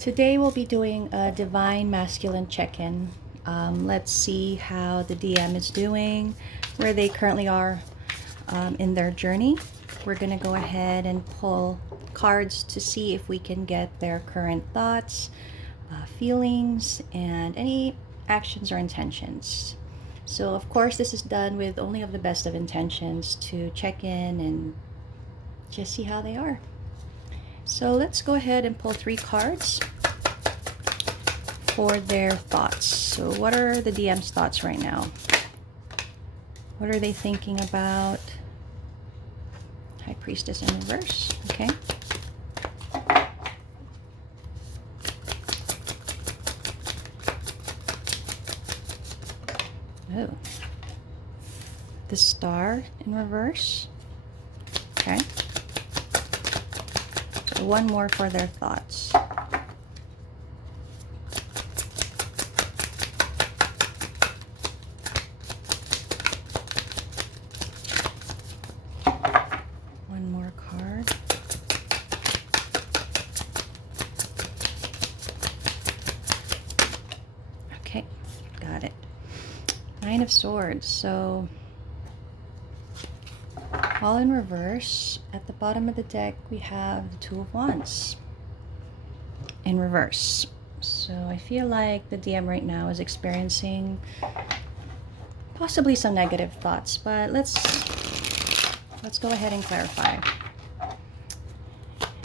Today we'll be doing a divine masculine check-in. Let's see how the DM is doing, where they currently are in their journey. We're going to go ahead and pull cards to see if we can get their current thoughts, feelings, and any actions or intentions. So of course this is done with only of the best of intentions to check in and just see how they are. So let's go ahead and pull 3 cards for their thoughts. So what are the DM's thoughts right now? What are they thinking about? High Priestess in reverse. Okay. Oh. The Star in reverse. Okay. So one more for their thoughts. One more card. Okay, got it. 9 of Swords. So all in reverse. At the bottom of the deck, we have the 2 of Wands in reverse. So I feel like the DM right now is experiencing possibly some negative thoughts, but let's go ahead and clarify.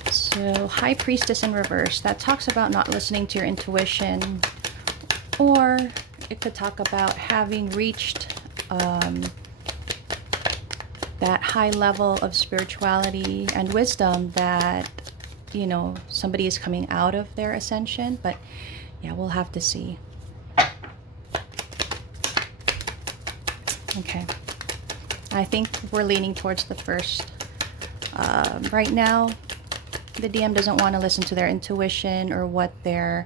So High Priestess in reverse, that talks about not listening to your intuition, or it could talk about having reached that high level of spirituality and wisdom that, you know, somebody is coming out of their ascension. But yeah, we'll have to see. Okay. I think we're leaning towards the first. Right now, the DM doesn't want to listen to their intuition or what their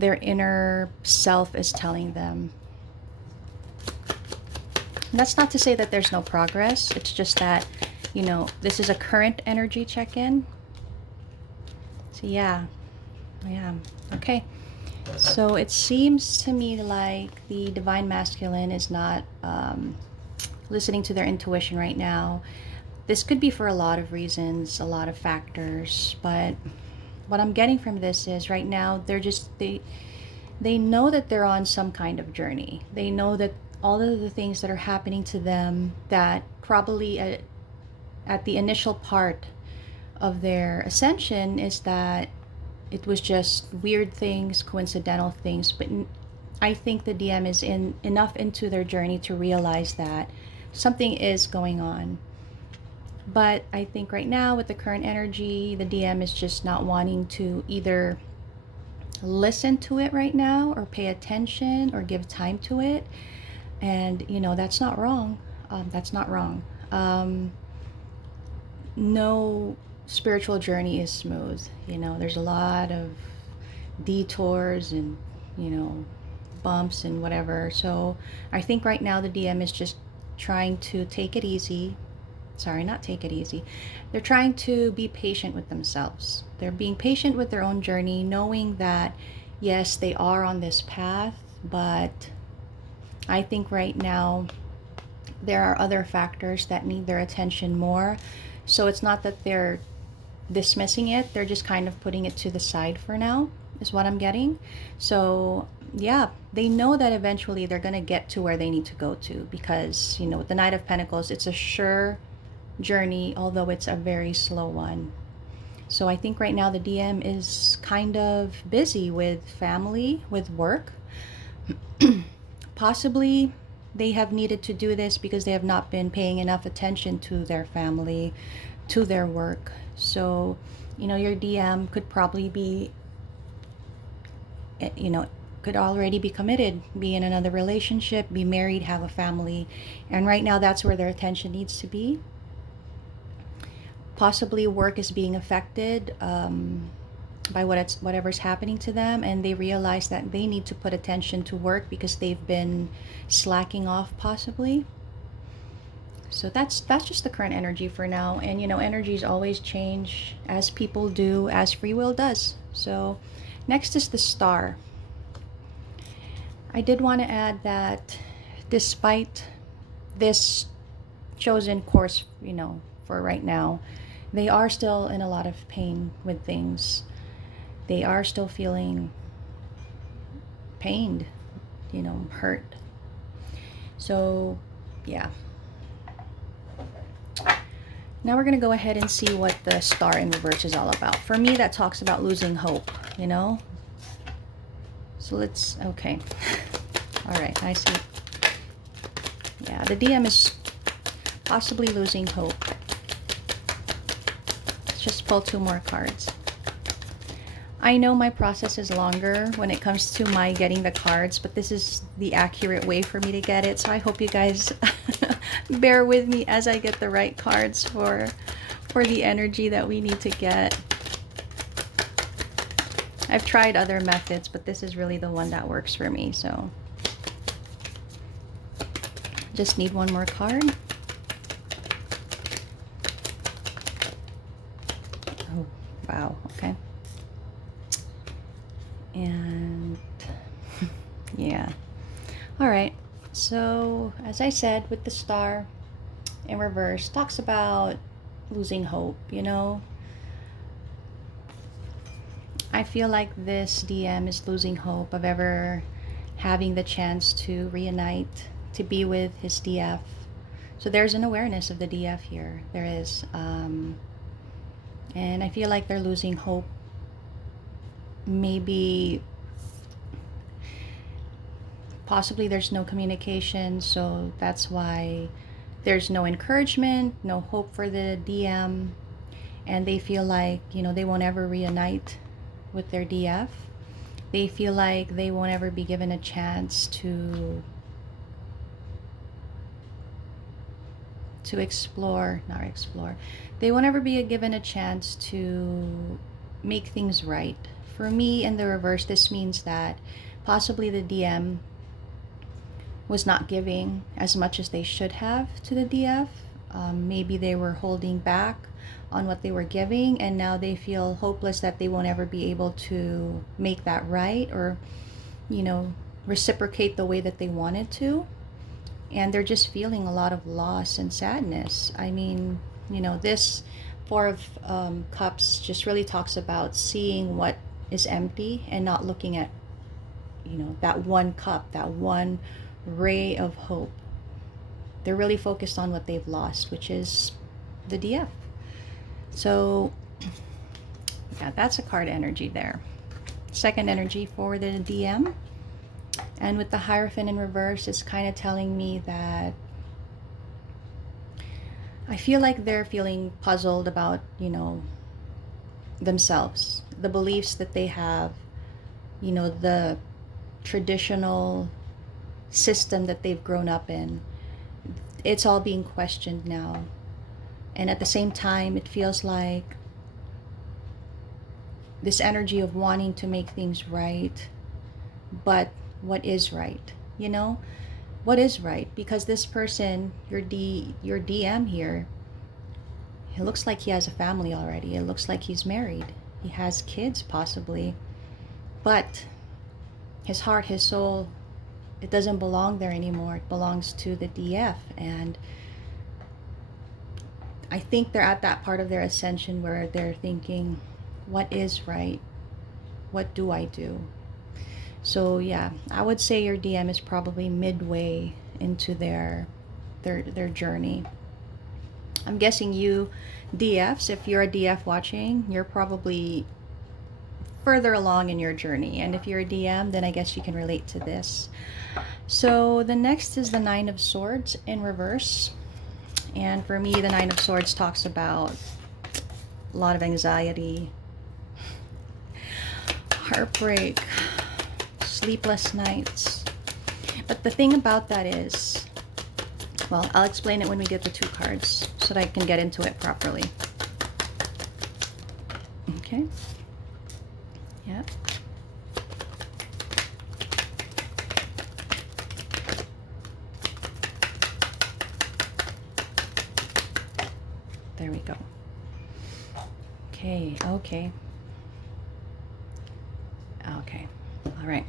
inner self is telling them. And that's not to say that there's no progress. It's just that, you know, this is a current energy check-in. So yeah. Okay. So it seems to me like the Divine Masculine is not listening to their intuition right now. This could be for a lot of reasons, a lot of factors, but what I'm getting from this is right now they're just they know that they're on some kind of journey. They know that all of the things that are happening to them that probably at the initial part of their ascension is that it was just weird things, coincidental things. But I think the DM is enough into their journey to realize that something is going on. But I think right now with the current energy, the DM is just not wanting to either listen to it right now or pay attention or give time to it. And, you know, that's not wrong. That's not wrong. No spiritual journey is smooth. You know, there's a lot of detours and, you know, bumps and whatever. So I think right now the DM is just trying to take it easy. Sorry, not take it easy. They're trying to be patient with themselves. They're being patient with their own journey, knowing that, yes, they are on this path, but I think right now there are other factors that need their attention more. So it's not that they're dismissing it, they're just kind of putting it to the side for now, is what I'm getting. So yeah, they know that eventually they're going to get to where they need to go to, because, you know, with the Knight of Pentacles, it's a sure journey, although it's a very slow one. So I think right now the DM is kind of busy with family, with work. Possibly they have needed to do this because they have not been paying enough attention to their family, to their work. So, you know, your DM could probably be, you know, could already be committed, be in another relationship, be married, have a family. And right now that's where their attention needs to be. Possibly work is being affected by whatever's happening to them, and they realize that they need to put attention to work because they've been slacking off possibly. So that's just the current energy for now. And you know, energies always change, as people do, as free will does. So Next is the Star. I did want to add that despite this chosen course, you know, for right now, they are still in a lot of pain with things. They are still feeling pained, you know, hurt. So, yeah. Now we're going to go ahead and see what the Star in reverse is all about. For me, that talks about losing hope, you know? So let's, okay. All right, I see. Yeah, the DM is possibly losing hope. Let's just pull 2 more cards. I know my process is longer when it comes to my getting the cards, but this is the accurate way for me to get it. So I hope you guys bear with me as I get the right cards for the energy that we need to get. I've tried other methods, but this is really the one that works for me. So just need 1 more card. Oh, wow. Okay. And yeah. All right. So as I said, with the Star in reverse, talks about losing hope, you know. I feel like this DM is losing hope of ever having the chance to reunite, to be with his DF. So there's an awareness of the DF here. There is. And I feel like they're losing hope. Maybe possibly there's no communication, so that's why there's no encouragement, no hope for the DM, and they feel like, you know, they won't ever reunite with their DF. They feel like they won't ever be given a chance to explore, not explore. They won't ever be given a chance to make things right. For me, in the reverse, this means that possibly the DM was not giving as much as they should have to the DF. Maybe they were holding back on what they were giving, and now they feel hopeless that they won't ever be able to make that right, or, you know, reciprocate the way that they wanted to. And they're just feeling a lot of loss and sadness. I mean, you know, this 4 of Cups just really talks about seeing what is empty and not looking at, you know, that 1 cup, that 1 ray of hope. They're really focused on what they've lost, which is the DF. So yeah, that's a card energy there. Second energy for the DM. And with the Hierophant in reverse, it's kind of telling me that I feel like they're feeling puzzled about, you know, themselves, the beliefs that they have, you know, the traditional system that they've grown up in. It's all being questioned now. And at the same time, it feels like this energy of wanting to make things right, but what is right, you know? What is right? Because this person, your DM here, it looks like he has a family already. It looks like he's married. He has kids possibly. But his heart, his soul, it doesn't belong there anymore. It belongs to the DF. And I think they're at that part of their ascension where they're thinking, what is right? What do I do? So yeah, I would say your DM is probably midway into their journey. I'm guessing you DFs, if you're a DF watching, you're probably further along in your journey. And if you're a DM, then I guess you can relate to this. So the next is the 9 of Swords in reverse. And for me, the 9 of Swords talks about a lot of anxiety, heartbreak, sleepless nights. But the thing about that is, well, I'll explain it when we get the 2 cards so that I can get into it properly. Okay. Yeah. There we go. Okay, okay. Okay. All right.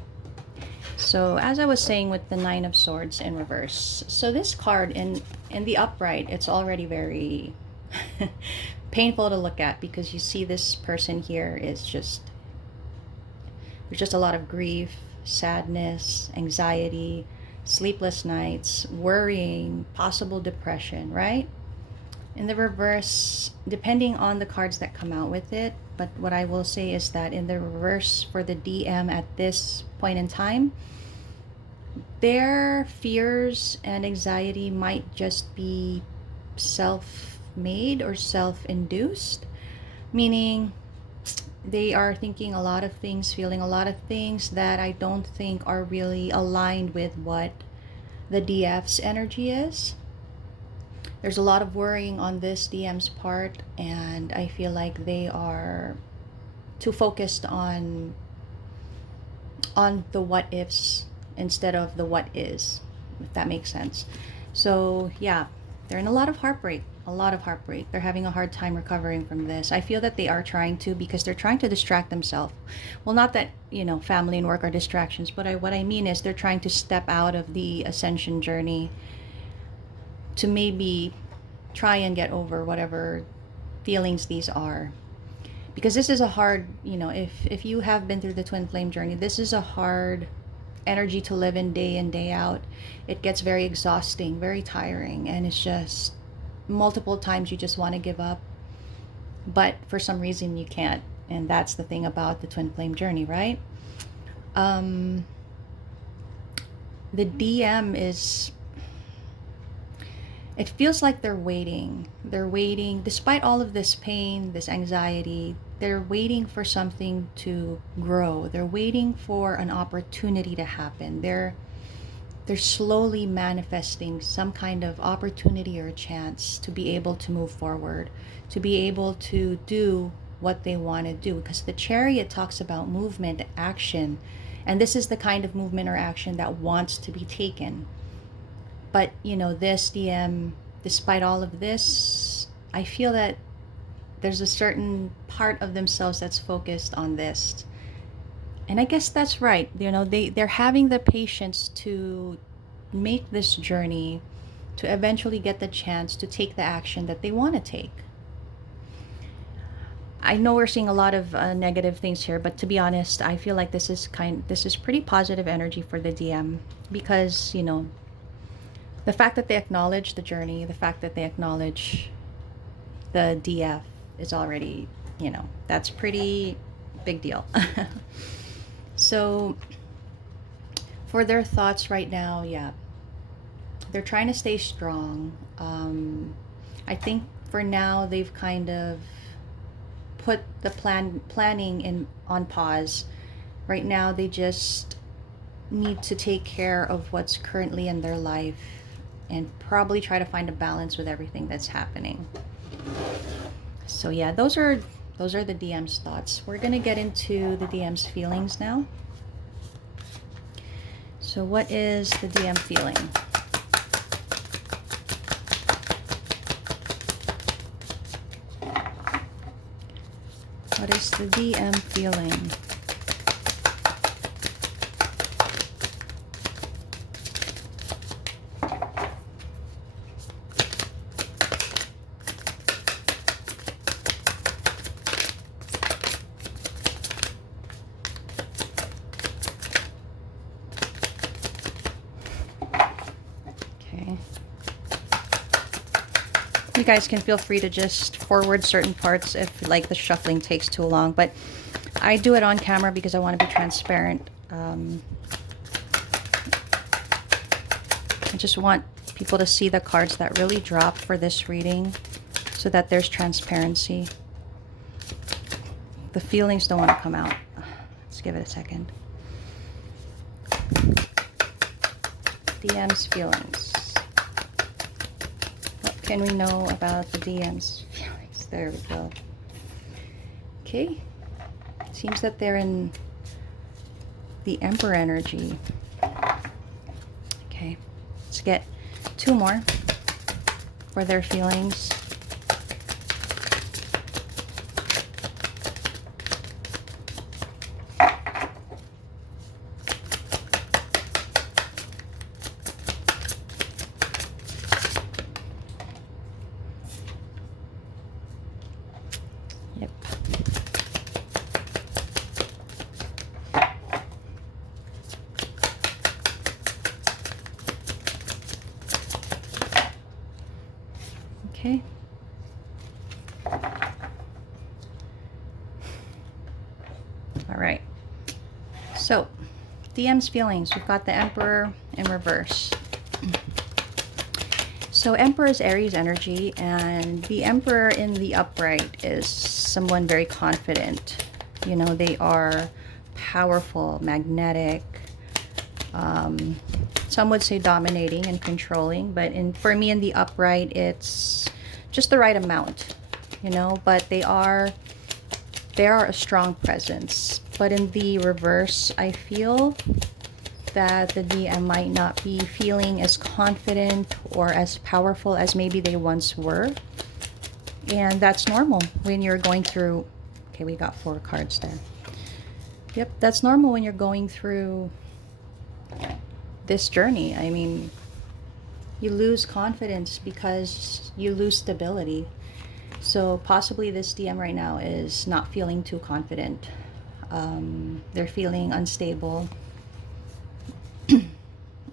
So as I was saying with the Nine of Swords in reverse, so this card in the upright, it's already very painful to look at, because you see this person here is just, there's just a lot of grief, sadness, anxiety, sleepless nights, worrying, possible depression, right? In the reverse, depending on the cards that come out with it, but what I will say is that in the reverse for the DM at this point in time, their fears and anxiety might just be self-made or self-induced, meaning they are thinking a lot of things, feeling a lot of things that I don't think are really aligned with what the DF's energy is. There's a lot of worrying on this DM's part, and I feel like they are too focused on the what ifs instead of the what is, if that makes sense. So yeah, they're in a lot of heartbreak, They're having a hard time recovering from this. I feel that they are trying to, because they're trying to distract themselves. Well, not that, you know, family and work are distractions, but what I mean is they're trying to step out of the ascension journey to maybe try and get over whatever feelings these are. Because this is a hard, you know, if you have been through the twin flame journey, this is a hard energy to live in day out. It gets very exhausting, very tiring, and it's just multiple times you just want to give up, but for some reason you can't. And that's the thing about the twin flame journey, right? The DM is, it feels like they're waiting despite all of this pain, this anxiety. They're waiting for something to grow. They're waiting for an opportunity to happen. They're slowly manifesting some kind of opportunity or chance to be able to move forward, to be able to do what they want to do. Because the Chariot talks about movement, action, and this is the kind of movement or action that wants to be taken. But, you know, this DM, despite all of this, I feel that there's a certain part of themselves that's focused on this. And I guess that's right. You know, they're having the patience to make this journey, to eventually get the chance to take the action that they want to take. I know we're seeing a lot of negative things here, but to be honest, I feel like this is pretty positive energy for the DM, because, you know, the fact that they acknowledge the journey, the fact that they acknowledge the DF is already, you know, that's pretty big deal. So for their thoughts right now, yeah, they're trying to stay strong. I think for now they've kind of put the planning on pause. Right now they just need to take care of what's currently in their life and probably try to find a balance with everything that's happening. So yeah, those are the DM's thoughts. We're gonna get into the DM's feelings now. So what is the DM feeling? What is the DM feeling? You guys can feel free to just forward certain parts if like the shuffling takes too long, but I do it on camera because I want to be transparent. I just want people to see the cards that really drop for this reading so that there's transparency. The feelings don't want to come out. Let's give it a second. DM's feelings. What can we know about the DM's feelings? There we go. Okay. Seems that they're in the Emperor energy. Okay. Let's get two more for their feelings. All right. So, DM's feelings. We've got the Emperor in reverse. So Emperor is Aries energy, and the Emperor in the upright is someone very confident. You know, they are powerful, magnetic. Some would say dominating and controlling, but for me in the upright, it's just the right amount, you know, but they are a strong presence. But in the reverse, I feel that the DM might not be feeling as confident or as powerful as maybe they once were. And that's normal when you're going through, okay, we got 4 cards there. Yep, that's normal when you're going through this journey. I mean, you lose confidence because you lose stability. So possibly this DM right now is not feeling too confident. They're feeling unstable.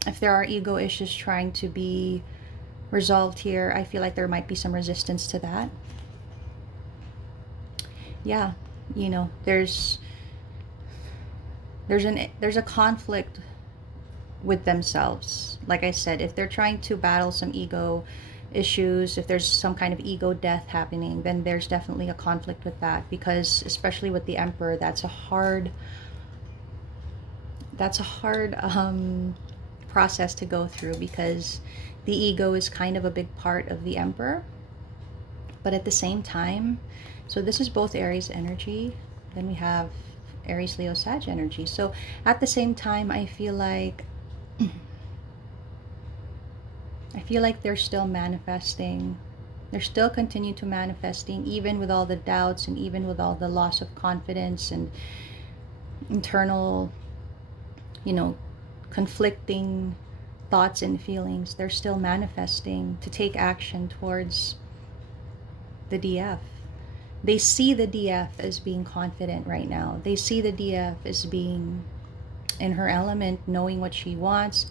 If there are ego issues trying to be resolved here, I feel like there might be some resistance to that. Yeah, you know, there's a conflict with themselves. Like I said, if they're trying to battle some ego issues, if there's some kind of ego death happening, then there's definitely a conflict with that, because especially with the Emperor, that's a hard process to go through, because the ego is kind of a big part of the Emperor. But at the same time, so this is both Aries energy, then we have Aries, Leo, Sag energy. So at the same time, I feel like they're still manifesting. They're still continue to manifesting, even with all the doubts and even with all the loss of confidence and internal, you know, conflicting thoughts and feelings. They're still manifesting to take action towards the DF. They see the DF as being confident right now. They see the DF as being in her element, knowing what she wants,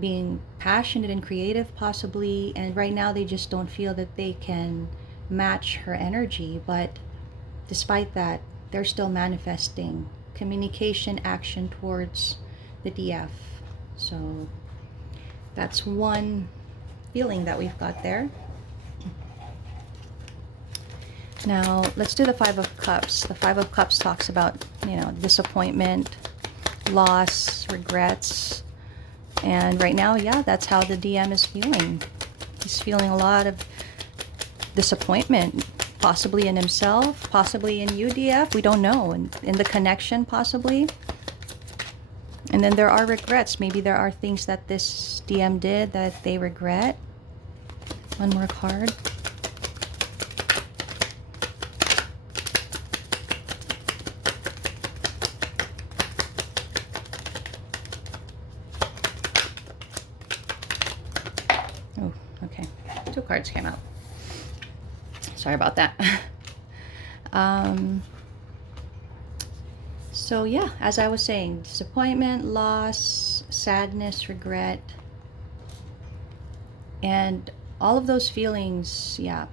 being passionate and creative possibly, and right now they just don't feel that they can match her energy. But despite that, they're still manifesting communication, action towards the DF. So that's one feeling that we've got there. Now let's do the 5 of Cups. The 5 of Cups talks about, you know, disappointment, loss, regrets. And right now, yeah, that's how the DM is feeling. He's feeling a lot of disappointment, possibly in himself, possibly in you, DF. We don't know. In the connection, possibly. And then there are regrets. Maybe there are things that this DM did that they regret. One more card. Oh, okay. 2 cards came out. Sorry about that. So yeah, as I was saying, disappointment, loss, sadness, regret, and all of those feelings, yeah,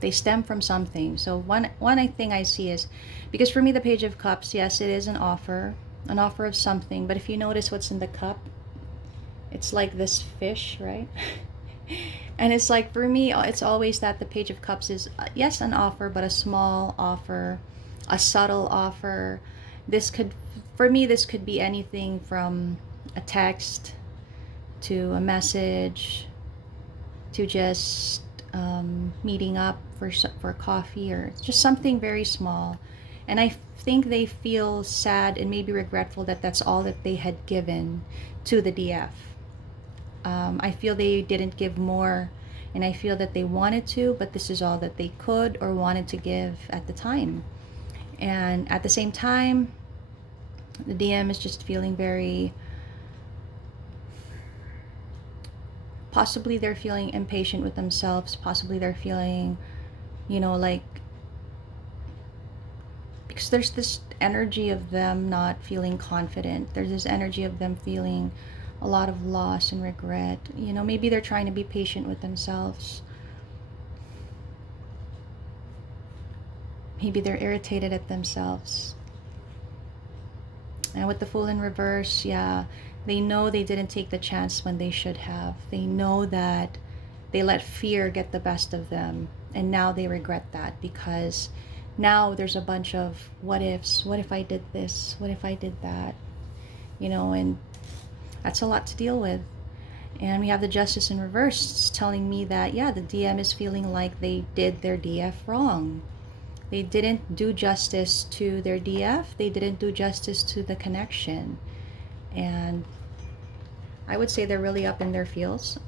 they stem from something. So one thing I see is, because for me the Page of Cups, yes, it is an offer of something, but if you notice what's in the cup, it's like this fish, right? And it's like, for me, it's always that the Page of Cups is, yes, an offer, but a small offer, a subtle offer. For me, this could be anything from a text to a message to just meeting up for coffee, or just something very small. And I think they feel sad and maybe regretful that that's all that they had given to the DF. I feel they didn't give more, and I feel that they wanted to, but this is all that they could or wanted to give at the time. And at the same time, the DM is just feeling very, possibly they're feeling impatient with themselves, possibly they're feeling, you know, like, because there's this energy of them not feeling confident. There's this energy of them feeling a lot of loss and regret. You know, maybe they're trying to be patient with themselves. Maybe they're irritated at themselves. And with the Fool in reverse, yeah, they know they didn't take the chance when they should have. They know that they let fear get the best of them. And now they regret that, because now there's a bunch of what ifs. What if I did this? What if I did that? You know, and that's a lot to deal with. And we have the Justice in reverse telling me that, yeah, the DM is feeling like they did their DF wrong. They didn't do justice to their DF. They didn't do justice to the connection. And I would say they're really up in their feels.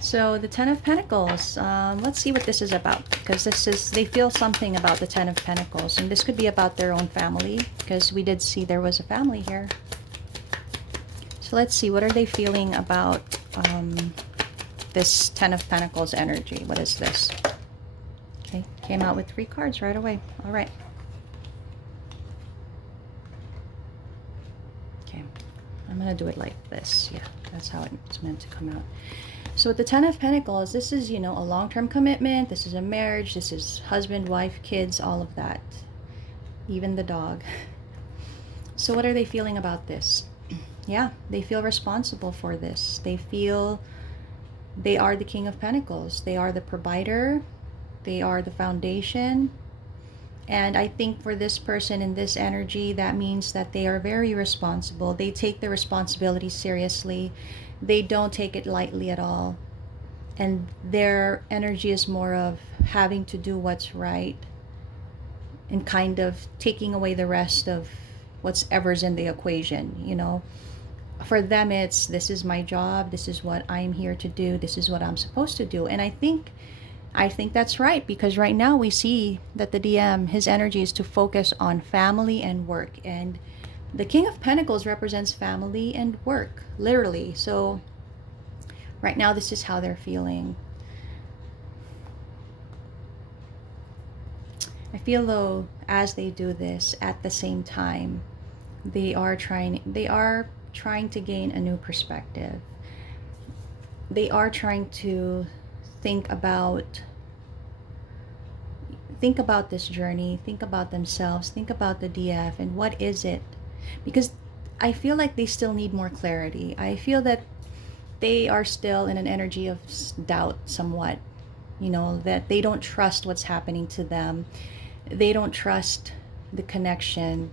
So the Ten of Pentacles, let's see what this is about, because they feel something about the Ten of Pentacles, and this could be about their own family, because we did see there was a family here. So let's see, what are they feeling about this Ten of Pentacles energy? What is this? Okay, came out with 3 cards right away. All right. Okay, I'm gonna do it like this. Yeah, that's how it's meant to come out. So with the Ten of Pentacles, this is, you know, a long-term commitment. This is a marriage. This is husband, wife, kids, all of that. Even the dog. So what are they feeling about this? Yeah, they feel responsible for this. They feel they are the King of Pentacles. They are the provider. They are the foundation. And I think for this person in this energy, that means that they are very responsible. They take their responsibility seriously. They don't take it lightly at all. And their energy is more of having to do what's right and kind of taking away the rest of what's ever's in the equation, you know. For them, it's, this is my job. This is what I'm here to do. This is what I'm supposed to do. And I think that's right, because right now we see that the DM, his energy is to focus on family and work. And the King of Pentacles represents family and work, literally. So right now, this is how they're feeling. I feel though, as they do this, at the same time, they are trying to gain a new perspective. They are trying to think about this journey, think about themselves, think about the DF, and what is it? Because I feel like they still need more clarity. I feel that they are still in an energy of doubt somewhat, you know, that they don't trust what's happening to them. They don't trust the connection,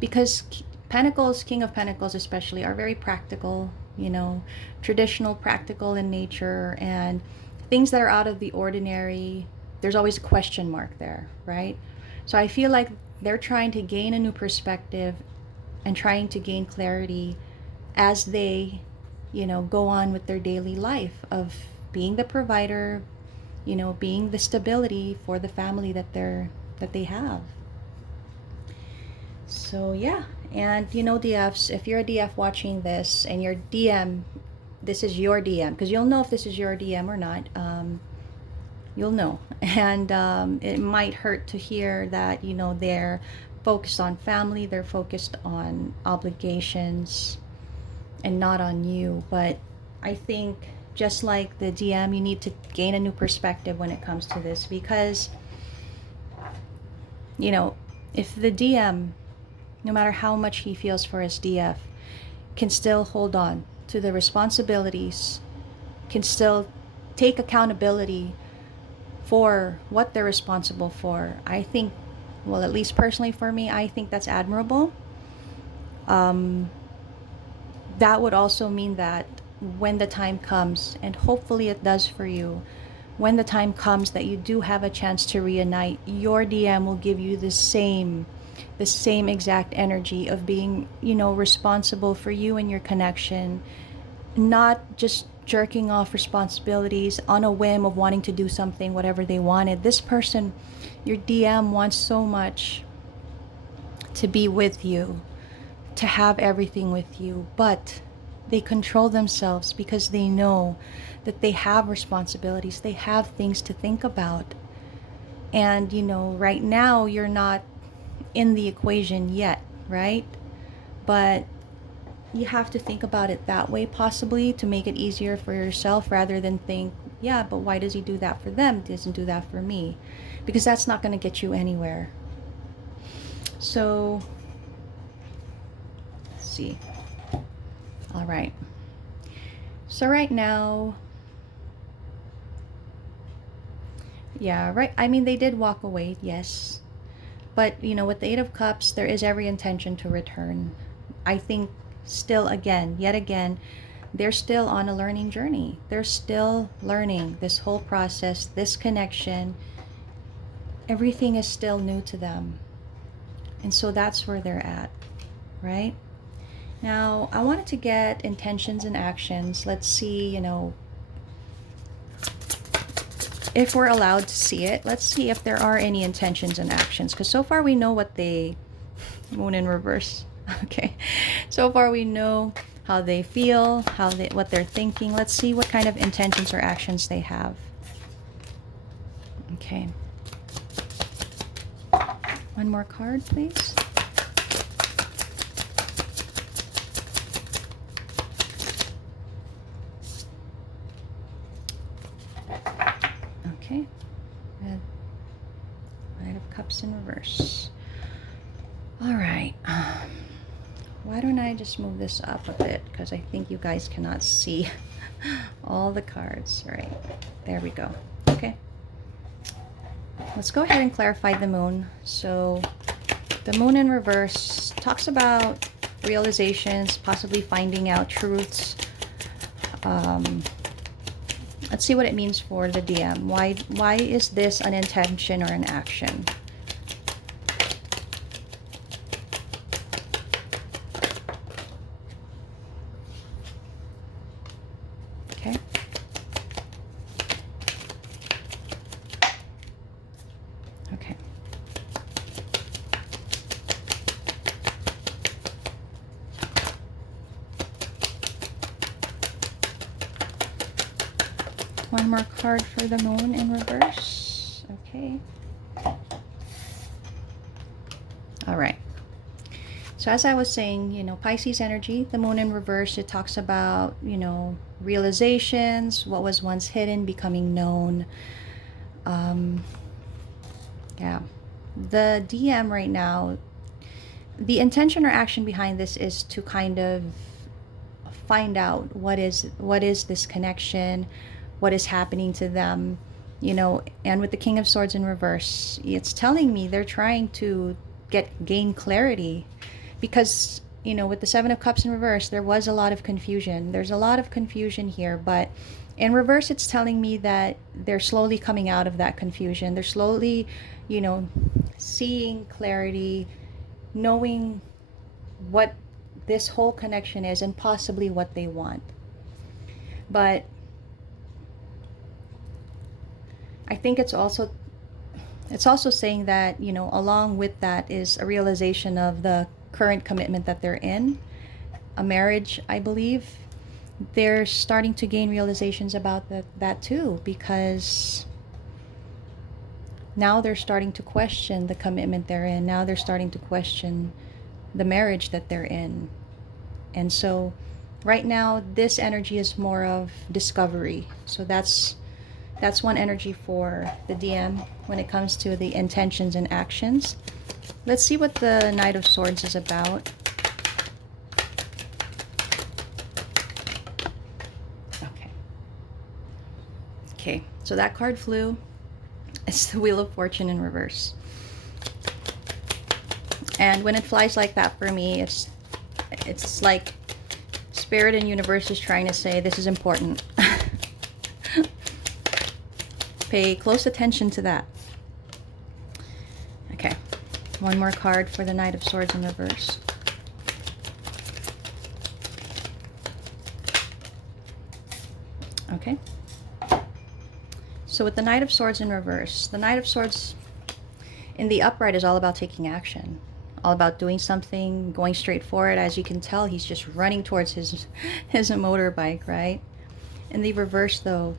because Pentacles, King of Pentacles especially, are very practical, you know, traditional, practical in nature, and things that are out of the ordinary, there's always a question mark there, right? So I feel like they're trying to gain a new perspective and trying to gain clarity as they, you know, go on with their daily life of being the provider, you know, being the stability for the family that they have. So yeah, and you know, DFs, if you're a DF watching this and your DM, this is your DM, because you'll know if this is your DM or not. You'll know. And it might hurt to hear that, you know, they're focused on family, they're focused on obligations and not on you. But I think just like the DM, you need to gain a new perspective when it comes to this, because, you know, if the DM, no matter how much he feels for his DF, can still hold on to the responsibilities, can still take accountability for what they're responsible for, I think, well, at least personally for me, I think that's admirable. That would also mean that when the time comes, and hopefully it does for you, when the time comes that you do have a chance to reunite, your DM will give you the same exact energy of being, you know, responsible for you and your connection, not just jerking off responsibilities on a whim of wanting to do something, whatever they wanted. This person, your DM, wants so much to be with you, to have everything with you, but they control themselves because they know that they have responsibilities, they have things to think about. And, you know, right now you're not in the equation yet, right? But you have to think about it that way, possibly to make it easier for yourself, rather than think, yeah, but why does he do that for them, doesn't do that for me? Because that's not going to get you anywhere. So see. All right. So right now, yeah, right. I mean, they did walk away, yes. But, you know, with the Eight of Cups, there is every intention to return. I think still, again, yet again, they're still on a learning journey. They're still learning this whole process, this connection. Everything is still new to them. And so that's where they're at, right? Now, I wanted to get intentions and actions. Let's see, you know, if we're allowed to see it. Let's see if there are any intentions and actions. Because so far we know what they... Moon in reverse. Okay. So far we know how they feel, what they're thinking. Let's see what kind of intentions or actions they have. Okay. One more card, please. Okay. Red. Knight of Cups in reverse. All right. Why don't I just move this up a bit, because I think you guys cannot see all the cards. All right. There we go. Okay. Let's go ahead and clarify the moon. So the moon in reverse talks about realizations, possibly finding out truths. Let's see what it means for the DM. Why is this an intention or an action? Okay. Okay. One more card for the moon in reverse. Okay. All right. So as I was saying, you know, Pisces energy, the moon in reverse, it talks about, you know, realizations, what was once hidden becoming known. Yeah. The DM right now, the intention or action behind this is to kind of find out what is this connection, what is happening to them, you know. And with the King of Swords in reverse, it's telling me they're trying to gain clarity, because, you know, with the Seven of Cups in reverse, there was a lot of confusion. There's a lot of confusion here, but in reverse, it's telling me that they're slowly coming out of that confusion. They're slowly, you know, seeing clarity, knowing what this whole connection is and possibly what they want. But I think it's also saying that, you know, along with that is a realization of the current commitment that they're in, a marriage, I believe. They're starting to gain realizations about that too, because now they're starting to question the commitment they're in. Now they're starting to question the marriage that they're in. And so right now, this energy is more of discovery. So that's one energy for the DM when it comes to the intentions and actions. Let's see what the Knight of Swords is about. Okay. Okay, so that card flew. It's the Wheel of Fortune in reverse. And when it flies like that for me, it's like Spirit and Universe is trying to say, this is important. Pay close attention to that. Okay. One more card for the Knight of Swords in reverse. Okay. So with the Knight of Swords in reverse, the Knight of Swords in the upright is all about taking action. All about doing something, going straight for it. As you can tell, he's just running towards his motorbike, right? In the reverse, though,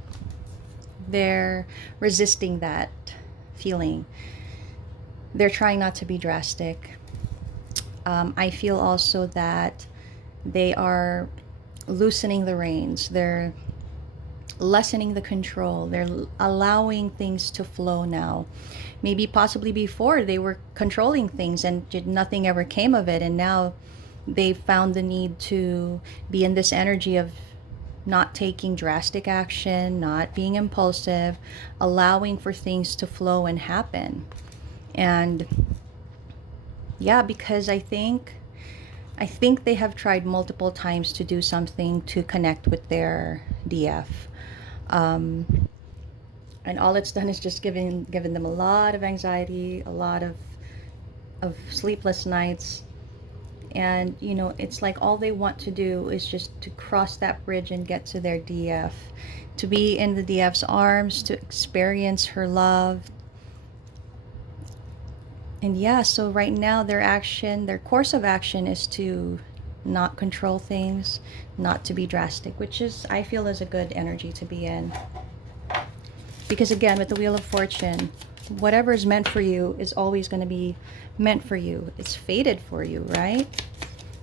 they're resisting that feeling. They're trying not to be drastic. I feel also that they are loosening the reins. They're lessening the control. They're allowing things to flow now. Maybe possibly before they were controlling things and nothing ever came of it. And now they found the need to be in this energy of not taking drastic action, not being impulsive, allowing for things to flow and happen. And yeah, because I think they have tried multiple times to do something to connect with their DF. Um, and all it's done is just given them a lot of anxiety, a lot of sleepless nights. And it's like all they want to do is just to cross that bridge and get to their DF, to be in the DF's arms, to experience her love. And yeah, so right now their course of action is to not control things, not to be drastic, which is, I feel, is a good energy to be in. Because again, with the Wheel of Fortune, whatever is meant for you is always going to be meant for you. It's fated for you, right?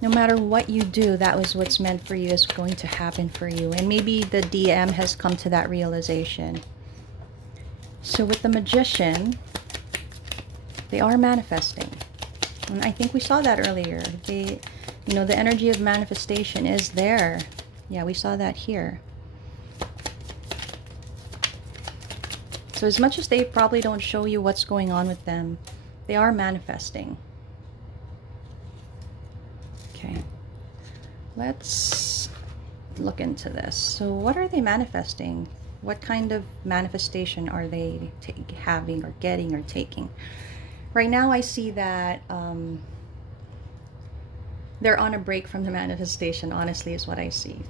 No matter what you do, that was what's meant for you is going to happen for you. And maybe the DM has come to that realization. So with the Magician, they are manifesting. And I think we saw that earlier. The energy of manifestation is there. Yeah, we saw that here. So as much as they probably don't show you what's going on with them, they are manifesting. Okay. Let's look into this. So what are they manifesting? What kind of manifestation are they having or getting or taking? Right now I see that they're on a break from the manifestation, honestly, is what I see.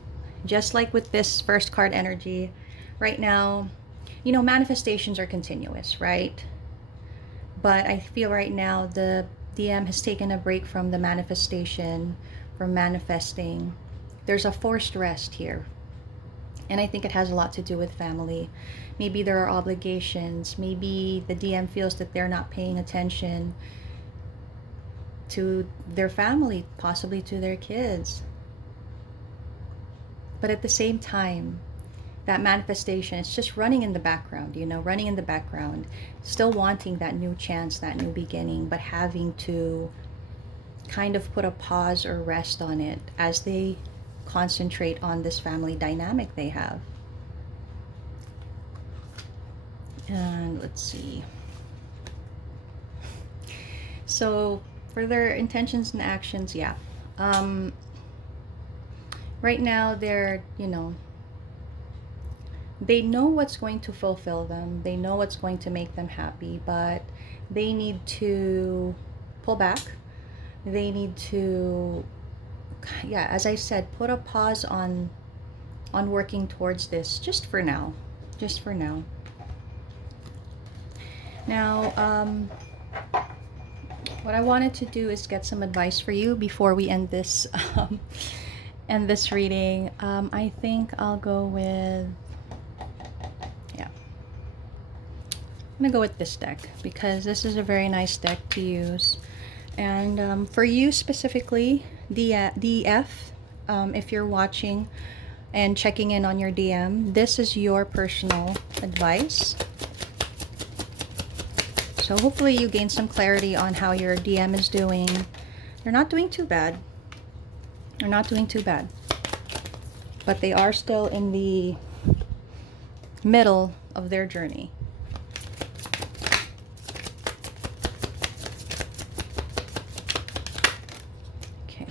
Just like with this first card energy, right now, manifestations are continuous, right? But I feel right now the DM has taken a break from the manifestation, from manifesting. There's a forced rest here. And I think it has a lot to do with family. Maybe there are obligations. Maybe the DM feels that they're not paying attention to their family, possibly to their kids. But at the same time, that manifestation, it's just running in the background, running in the background, still wanting that new chance, that new beginning, but having to kind of put a pause or rest on it as they concentrate on this family dynamic they have. And let's see. So for their intentions and actions, yeah. Right now they're, they know what's going to fulfill them. They know what's going to make them happy, but they need to pull back. They need to, yeah, as I said, put a pause on working towards this just for now. Just for now. Now, what I wanted to do is get some advice for you before we end this reading. I think I'll go with, yeah, I'm gonna go with this deck because this is a very nice deck to use. And for you specifically, DF, if you're watching and checking in on your DM, this is your personal advice. So hopefully you gain some clarity on how your DM is doing. They're not doing too bad. They're not doing too bad. But they are still in the middle of their journey. Okay.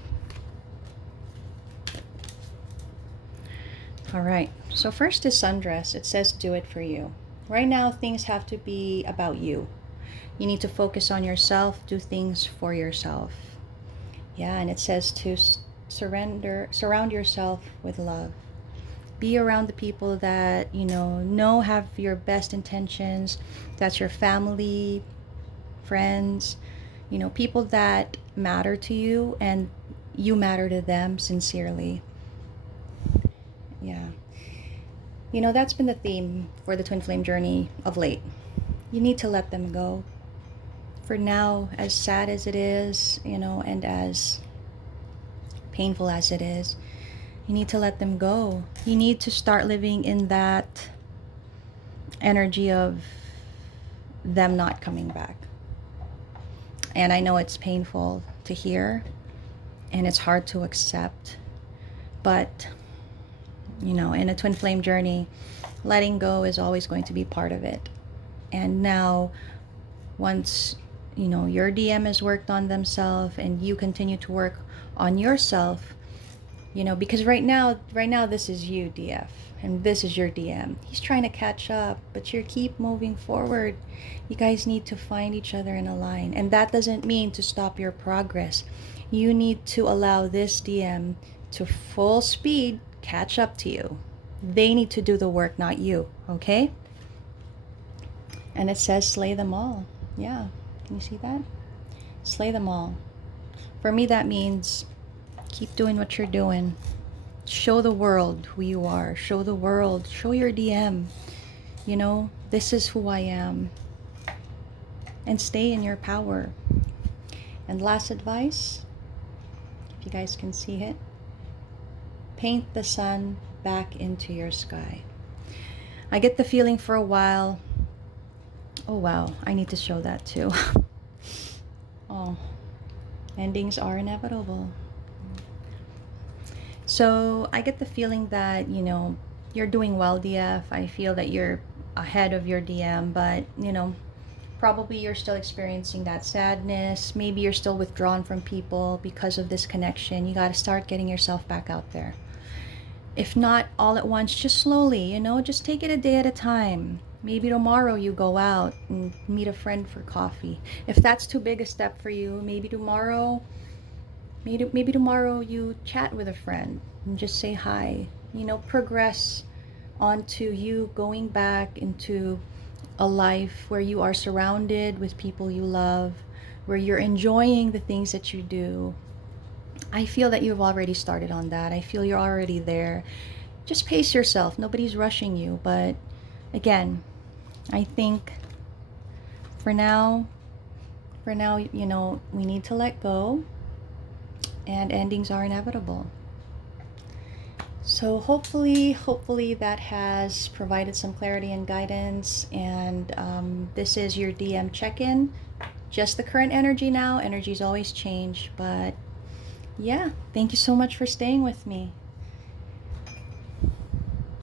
All right. So first is Sundress. It says do it for you. Right now things have to be about you. You need to focus on yourself, do things for yourself. Yeah, and it says to surround yourself with love. Be around the people that, know have your best intentions. That's your family, friends, people that matter to you and you matter to them sincerely. Yeah. That's been the theme for the Twin Flame journey of late. You need to let them go. For now, as sad as it is, and as painful as it is, you need to let them go. You need to start living in that energy of them not coming back. And I know it's painful to hear, and it's hard to accept. But, you know, in a twin flame journey, letting go is always going to be part of it. And now, once, you know, your DM has worked on themselves and you continue to work on yourself, you know, because right now this is you, DF, and this is your DM. He's trying to catch up, but you keep moving forward. You guys need to find each other in a line, and that doesn't mean to stop your progress. You need to allow this DM to full speed catch up to you. They need to do the work, not you, okay? And it says slay them all. Yeah, can you see that? Slay them all. For me, that means keep doing what you're doing. Show the world who you are. Show the world. Show your DM. You know, this is who I am. And stay in your power. And last advice, if you guys can see it, paint the sun back into your sky. I get the feeling for a while. Oh wow, I need to show that too. Oh, endings are inevitable. So I get the feeling that, you know, you're doing well, DF. I feel that you're ahead of your DM, but, you know, probably you're still experiencing that sadness. Maybe you're still withdrawn from people because of this connection. You got to start getting yourself back out there. If not all at once, just slowly, you know, just take it a day at a time. Maybe tomorrow you go out and meet a friend for coffee. If that's too big a step for you, maybe tomorrow you chat with a friend and just say hi. You know, progress onto you going back into a life where you are surrounded with people you love, where you're enjoying the things that you do. I feel that you've already started on that. I feel you're already there. Just pace yourself. Nobody's rushing you. But again, I think for now, you know, we need to let go, and endings are inevitable. So hopefully that has provided some clarity and guidance. And this is your DM check-in. Just the current energy now. Energies always change, but yeah, thank you so much for staying with me.